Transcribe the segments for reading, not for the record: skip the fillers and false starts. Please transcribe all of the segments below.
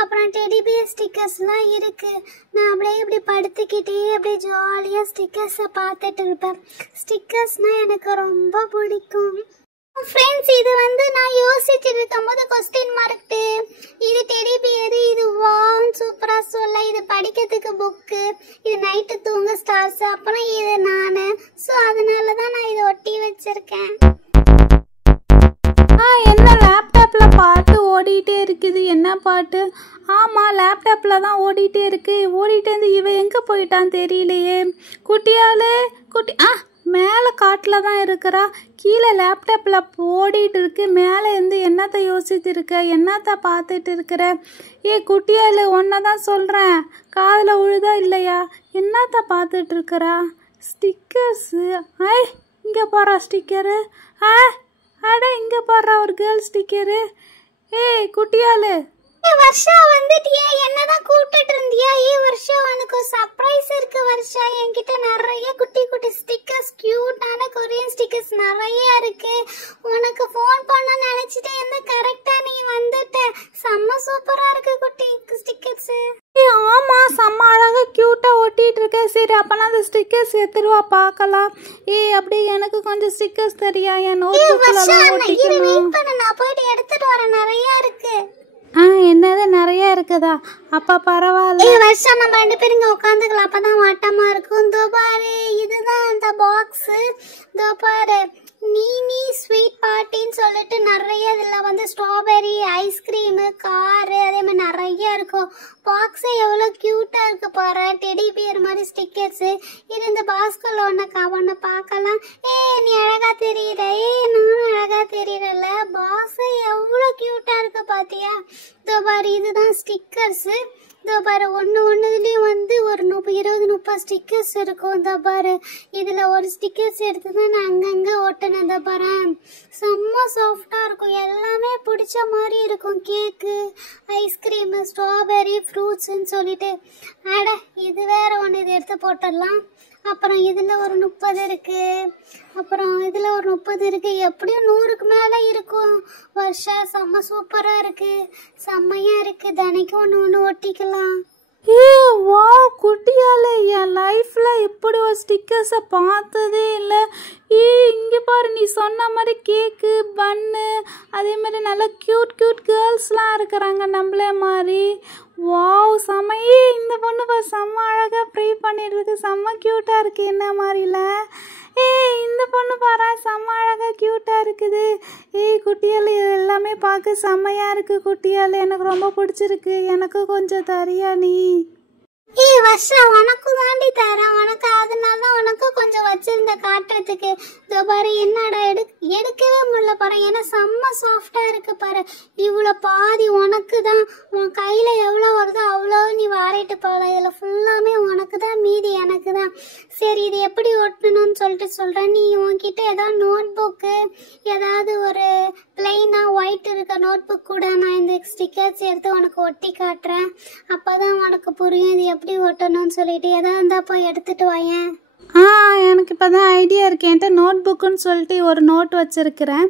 அப்புறம் teddy bear ஸ்டிக்கர்ஸ்லாம் இருக்கு. நான் அப்படியே இப்படி படுத்துக்கிட்டே அப்படியே ஜாலியாக ஸ்டிக்கர்ஸை பார்த்துட்டு இருப்பேன். ஸ்டிக்கர்ஸ்னால் எனக்கு ரொம்ப பிடிக்கும். ஃப்ரெண்ட்ஸ், இது வந்து நான் யோசிச்சுட்டு இருக்கும்போது கொஸ்டின் மார்க்கு. இது டெடி பியர், இது வான் சூப்பரா சொல்ல, இது படிக்கிறதுக்கு புக்கு, இது நைட்டு தூங்க ஸ்டார்ஸ், அப்புறம் இது நானு. ஸோ அதனால தான் நான் இதை ஒட்டி வச்சிருக்கேன். என்ன லேப்டாப்ல பாட்டு ஓடிட்டே இருக்குது? என்ன பாட்டு? ஆமா, லேப்டாப்ல தான் ஓடிட்டே இருக்கு. ஓடிட்டே இருந்து இவன் எங்க போயிட்டான் தெரியலையே. குட்டியாலே குட்டி மேலே காட்டில் தான் இருக்கிறா. கீழே லேப்டாப்பில் ஓடிட்டு இருக்கு. மேலே இருந்து என்னத்தை யோசிச்சுட்டு இருக்க, என்னத்தை பார்த்துட்டு இருக்கிற? குட்டியால் ஒன்றை தான் சொல்கிறேன், காதில் உழுதா இல்லையா? என்னத்தை பார்த்துட்டு இருக்கிறா? ஸ்டிக்கர்ஸு. இங்கே போகிறா ஸ்டிக்கரு. அட இங்கே போடுறா ஒரு கேர்ள் ஸ்டிக்கரு. குட்டியால், வர்ஷா வந்துட்டியா? என்னதான் கூப்பிட்டுட்டு இருந்தியா? வர்ஷா, உனக்கு சர்ப்ரைஸ் இருக்கு வர்ஷா. என்கிட்ட நிறைய குட்டி குட்டி ஸ்டிக்கர்ஸ், கியூட்டான கொரியன் ஸ்டிக்கர்ஸ் நிறைய இருக்கு. உனக்கு ஃபோன் பண்ண நினைச்சிட்டே இருந்த, கரெக்டா நீ வந்துட்ட. செம்ம சூப்பரா இருக்கு குட்டி ஸ்டிக்கர்ஸ். ஆமா, செம்ம அழகா கியூட்டா ஒட்டிட்டு இருக்க. சரி, அப்பனா அந்த ஸ்டிக்கர்ஸ் எடுத்துருவா பார்க்கலாம். அப்படி எனக்கு கொஞ்சம் ஸ்டிக்கர்ஸ் தெரியா? என் நோட்புக்ல தான் ஒட்டிக்கணும். நான் போயிட்டு எடுத்துட்டு வரேன், நிறைய இருக்கு. என்னது நிறைய இருக்குதா? அப்ப பரவாயில்ல. வருஷா, நம்ம 2 பேரும் இங்க உட்காந்துக்கலாம், அப்பதான் வாட்டமா இருக்கும். இதோ பாரு, இதுதான் அந்த பாக்ஸ். இதோ பாரு, நீனி ஸ்வீட் பார்ட்டின்னு சொல்லிட்டு நிறைய இதுல வந்து ஸ்ட்ராபெரி ஐஸ்கிரீம், காரு, அதே மாதிரி நிறைய இருக்கும். பாக்ஸ் எவ்வளவு கியூட்டா இருக்கு பாரு, டெடி பியர் மாதிரி ஸ்டிக்கர்ஸ். இது இந்த பாஸ்குள்ள ஒன்ன பார்க்கலாம். நீ அழகா தெரியற. நானும் அழகா தெரியறல. பாக்ஸ் எவ்வளவு கியூட்டா இருக்கு பாத்தியா? இதோ பாரு, இதுதான் ஸ்டிக்கர்ஸ். இதோ பாரு, ஒன்றுலயும் வந்து ஒரு 20-30 ஸ்டிக்கர்ஸ் இருக்கும். இதோ பாரு, இதில் ஒரு ஸ்டிக்கர்ஸ் எடுத்து தான் நான் அங்கங்கே ஒட்டினேன். இதோ பாரு, செம்ம சாஃப்டாக இருக்கும். எல்லாமே பிடிச்ச மாதிரி இருக்கும். கேக்கு, ஐஸ்கிரீமு, ஸ்ட்ராபெரி, ஃப்ரூட்ஸுன்னு சொல்லிட்டு. அட, இது வேற ஒன்று, இது எடுத்து போட்டுடலாம். அப்புறம் இதில் ஒரு 30 இருக்கு. அப்புறம் இதில் ஒரு 30 இருக்கு. எப்படியும் 100க்கு மேலே இருக்கும். வர்ஷா, செம்ம சூப்பராக இருக்கு, செம்மையாக இருக்கு. தினைக்கும் ஒன்று ஒட்டிக்கலாம். வா குட்டியால, என் லைஃப்ல இப்படி ஒரு ஸ்டிக்கர்ஸை பார்த்ததே இல்லை. இங்கே பாரு, நீ சொன்ன மாதிரி கேக்கு, பன்னு, அதே மாதிரி நல்லா கியூட் கேர்ள்ஸ்லாம் இருக்கிறாங்க நம்மளே மாதிரி. வாவ், செம்மையே. இந்த பொண்ணு பாரு, செம்ம அழகாக ப்ரே பண்ணிட்டு இருக்கு. செம்ம க்யூட்டாக இருக்குது. என்ன மாதிரில இந்த பொண்ணு பாரு, செம்ம அழகாக க்யூட்டாக இருக்குது. குட்டியால், இது எல்லாமே பார்க்க செம்மையாக இருக்குது. குட்டியால், எனக்கு ரொம்ப பிடிச்சிருக்கு. எனக்கு கொஞ்சம் தரியா நீ? வர்ஷா, உனக்கும் தாண்டி தரேன். உனக்கு அதனால தான் உனக்கு கொஞ்சம் வச்சிருந்த காட்டுறதுக்கு. இதோ பாரு, என்னடா எடுக்கவே முடியல பாரு, ஏன்னா செம்ம சாஃப்டா இருக்கு பாரு. இவ்வளோ பாதி உனக்கு தான். உன் கையில எவ்வளோ வருதோ அவ்வளோ நீ வாரிட்டு போகல. இதில் ஃபுல்லாமே உனக்கு தான், மீதி எனக்கு தான். சரி, இது எப்படி ஒட்டணும்னு சொல்லிட்டு சொல்கிறேன். நீ உன்கிட்ட ஏதாவது நோட் புக்கு, ஏதாவது ஒரு பிளெயினாக ஒயிட் இருக்க நோட் புக் கூட நான் இந்த ஸ்டிக்கர்ஸ் எடுத்து உனக்கு ஒட்டி காட்டுறேன். அப்போ தான் உனக்கு புரியும் இது எப்படி ஒட்டணும்னு சொல்லிட்டு. எதாவது இருந்தால் போய் எடுத்துட்டு வாயேன். எனக்கு இப்போ தான் ஐடியா இருக்கு. என்கிட்ட நோட் புக்குன்னு சொல்லிட்டு ஒரு நோட் வச்சுருக்கிறேன்.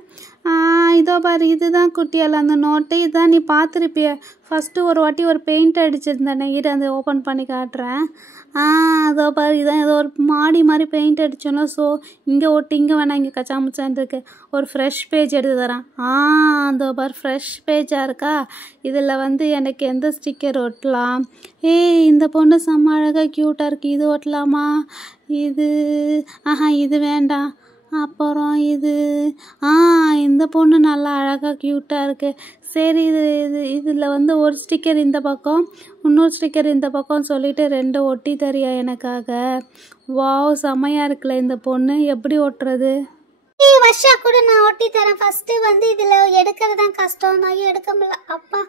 இதோ பாரு, இதுதான் குட்டியால் அந்த நோட்டு. இதுதான் நீ பார்த்துருப்பிய. ஃபஸ்ட்டு ஒரு வாட்டி ஒரு பெயிண்ட் அடிச்சிருந்தேனே, இரு அதை ஓப்பன் பண்ணி காட்டுறேன். அதோ பாரு, இதான் ஏதோ ஒரு மாடி மாதிரி பெயிண்ட் அடிச்சோன்னா. ஸோ இங்கே ஒட்டி, இங்கே வேணாம், இங்கே கச்சாமுச்சான் இருக்கு. ஒரு ஃப்ரெஷ் பேஜ் எடுத்து தரேன். அதோ பாரு, ஃப்ரெஷ் பேஜாக இருக்கா? இதில் வந்து எனக்கு எந்த ஸ்டிக்கர் ஒட்டலாம்? இந்த பொண்ணு செம்ம அழகாக க்யூட்டாக இருக்குது. இது ஒட்டலாமா? இது இது வேண்டாம். அப்புறம் இது இந்த பொண்ணு நல்லா அழகாக க்யூட்டாக இருக்குது. சரி, இதில் வந்து ஒரு ஸ்டிக்கர் இந்த பக்கம், இன்னொரு ஸ்டிக்கர் இந்த பக்கம் சொல்லிட்டு 2 ஒட்டி தரியா எனக்காக? வாவ், செம்மையாக இருக்குல்ல இந்த பொண்ணு. எப்படி ஒட்டுறது? வர்ஷா கூட நான் ஒட்டி தரேன். ஃபர்ஸ்ட் வந்து இதுல எடுக்கிறது தான் கஷ்டம். நான் எடுக்க முடியல. அப்பா,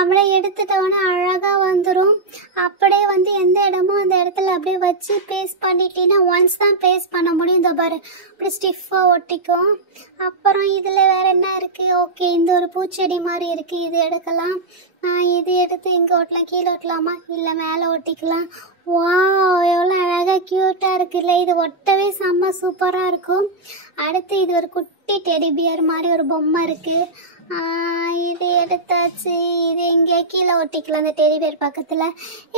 அப்படியே எடுத்துட்டோன்னா அழகா வந்துடும். அப்படியே வந்து எந்த இடமோ அந்த இடத்துல அப்படியே வச்சு பேஸ்ட் பண்ணிட்டீங்கன்னா ஒன்ஸ் தான் பேஸ்ட் பண்ண முடியும். இந்த பாரு, அப்படி ஸ்டிஃபா ஒட்டிக்கும். அப்புறம் இதுல வேற என்ன இருக்கு? ஓகே, இந்த ஒரு பூச்செடி மாதிரி இருக்கு, இது எடுக்கலாம். இது எடுத்து இங்கே ஒட்டலாம். கீழே ஒட்டலாமா? இல்லை, மேலே ஒட்டிக்கலாம். வாவ், எவ்வளோ அழகாக க்யூட்டாக இருக்குல்ல. இது ஒட்டவே செம்ம சூப்பராக இருக்கும். அடுத்து இது ஒரு குட்டி டெடி பியர் மாதிரி ஒரு பொம்மை இருக்குது. இது எடுத்தாச்சு. இது எங்கே கீழே ஒட்டிக்கலாம் அந்த டெடி பேர் பக்கத்தில்.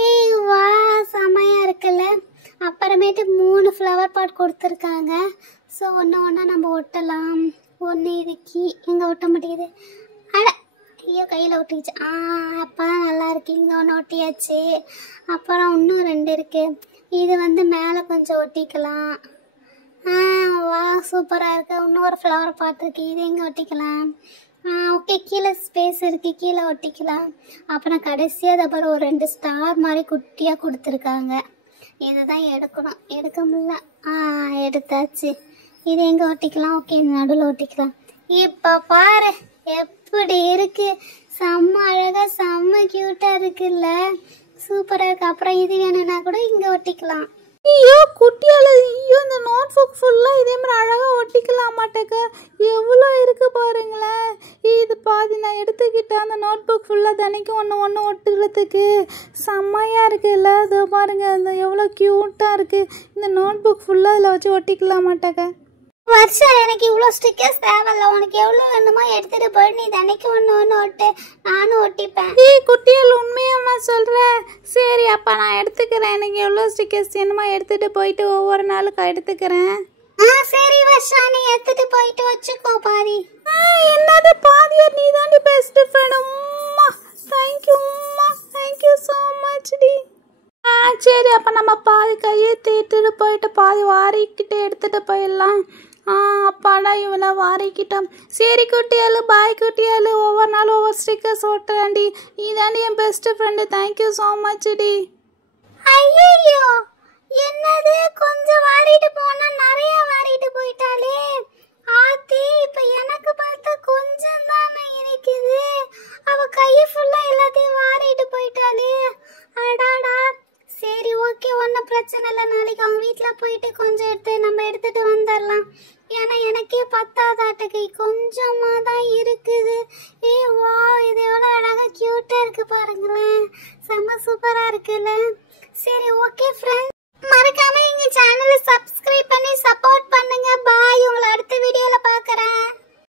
ஏய் வா, செமையாக இருக்குல்ல. அப்புறமேட்டு 3 ஃப்ளவர் பாட் கொடுத்துருக்காங்க. ஸோ ஒன்று ஒன்றா நம்ம ஒட்டலாம். ஒன்று இதுக்கு எங்கே ஒட்ட முடியுது? அட ஐயோ, கையில் ஒட்டிச்சு. அப்போ தான் நல்லா இருக்கு. இங்கே ஒன்று ஒட்டியாச்சு. அப்புறம் இன்னும் 2 இருக்குது. இது வந்து மேலே கொஞ்சம் ஒட்டிக்கலாம். வா, சூப்பராக இருக்குது. இன்னும் ஒரு ஃப்ளவர் பாட் இருக்குது. இது எங்கே ஒட்டிக்கலாம்? ஓகே, கீழே ஸ்பேஸ் இருக்குது, கீழே ஒட்டிக்கலாம். அப்புறம் கடைசியாக அப்புறம் ஒரு 2 ஸ்டார் மாதிரி குட்டியாக கொடுத்துருக்காங்க. இதுதான் எடுக்கணும், எடுக்க முடியல. எடுத்தாச்சு. இது எங்கே ஒட்டிக்கலாம்? ஓகே, நடுவில் ஒட்டிக்கலாம். இப்போ பாரு எப்படி இருக்கு, செம்ம அழகாக செம்ம க்யூட்டாக இருக்குல்ல, சூப்பராக இருக்கு. அப்புறம் இது வேணும்னா கூட இங்கே ஒட்டிக்கலாம். ஐயோ குட்டியால, ஐயோ இந்த நோட் புக் ஃபுல்லாக இதே மாதிரி அழகாக ஒட்டிக்கலாம் மாட்டேக்க. எவ்வளோ இருக்குது பாருங்களேன். இது பாதி நான் எடுத்துக்கிட்டேன். அந்த நோட் புக் ஃபுல்லாக தினைக்கும் ஒன்று ஒட்டுக்கிறதுக்கு செம்மையாக இருக்குல்ல. இதோ பாருங்க, அந்த எவ்வளோ க்யூட்டாக இருக்குது. இந்த நோட் புக் ஃபுல்லாக அதில் வச்சு ஒட்டிக்கலாம் மாட்டேக்க. வருஷம் எனக்கு இவ்வளோ ஸ்டிக்கர்ஸ் தேவையில்ல. உனக்கு எவ்வளோ வேணுமோ எடுத்துகிட்டு போய் நீ தினைக்கு ஒன்று ஒட்டு, நானும் ஒட்டிப்பேன். குட்டியால் உண்மையாம்மா சொல்கிறேன். சரி அப்போ நான் எடுத்துக்கிறேன். எனக்கு எவ்வளோ ஸ்டிக்கர்ஸ் வேணுமா எடுத்துகிட்டு போயிட்டு ஒவ்வொரு நாளுக்கு எடுத்துக்கிறேன். சரி வருஷா, நீ எடுத்துகிட்டு போயிட்டு வச்சுக்கோ பாதி. என்னது பாதியா? நீ தான் பெஸ்ட் ஃப்ரெண்ட். அம்மா தேங்க்யூம்மா, தேங்க்யூ ஸோ மச் டி. சரி அப்போ நம்ம பாதி கையை தேட்டுட்டு போயிட்டு பாதி வாரிக்கிட்டு எடுத்துகிட்டு போயிடலாம். அப்பாடா இவ்வளோ வாரிக்கிட்டோம். சரி குட்டியாலு, பாய் குட்டியாலு. ஒவ்வொரு நாளும் ஒவ்வொரு ஸ்டிக்கர்ஸ் ஓட்டுறாண்டி. இதாண்டி என் best friend. Thank you so much டி. ஐயோ, என்னது கொஞ்சம் வாரிட்டு போனா நிறைய வாரிட்டு போயிட்டாலே. ஆத்தி, இப்ப எனக்கு பார்த்தா கொஞ்சம் தானே இருக்குது. அவ கையை ஃபுல்லா எல்லாத்தையும் வாரிட்டு போயிட்டாலே. அடாடா. சரி ஓகே, ஒன்றும் பிரச்சனை இல்லை. நாளைக்கு அவங்க வீட்டில் போயிட்டு கொஞ்சம் நம்ம எடுத்துட்டு வந்துடலாம். ஏன்னா எனக்கே பத்தாதாட்டுக்கு கொஞ்சமாக தான் இருக்குது. வா, இது எவ்வளோ அழகாக க்யூட்டாக இருக்குது பாருங்களேன். செம்ம சூப்பராக இருக்குல்ல. சரி ஓகே ஃப்ரெண்ட்ஸ்.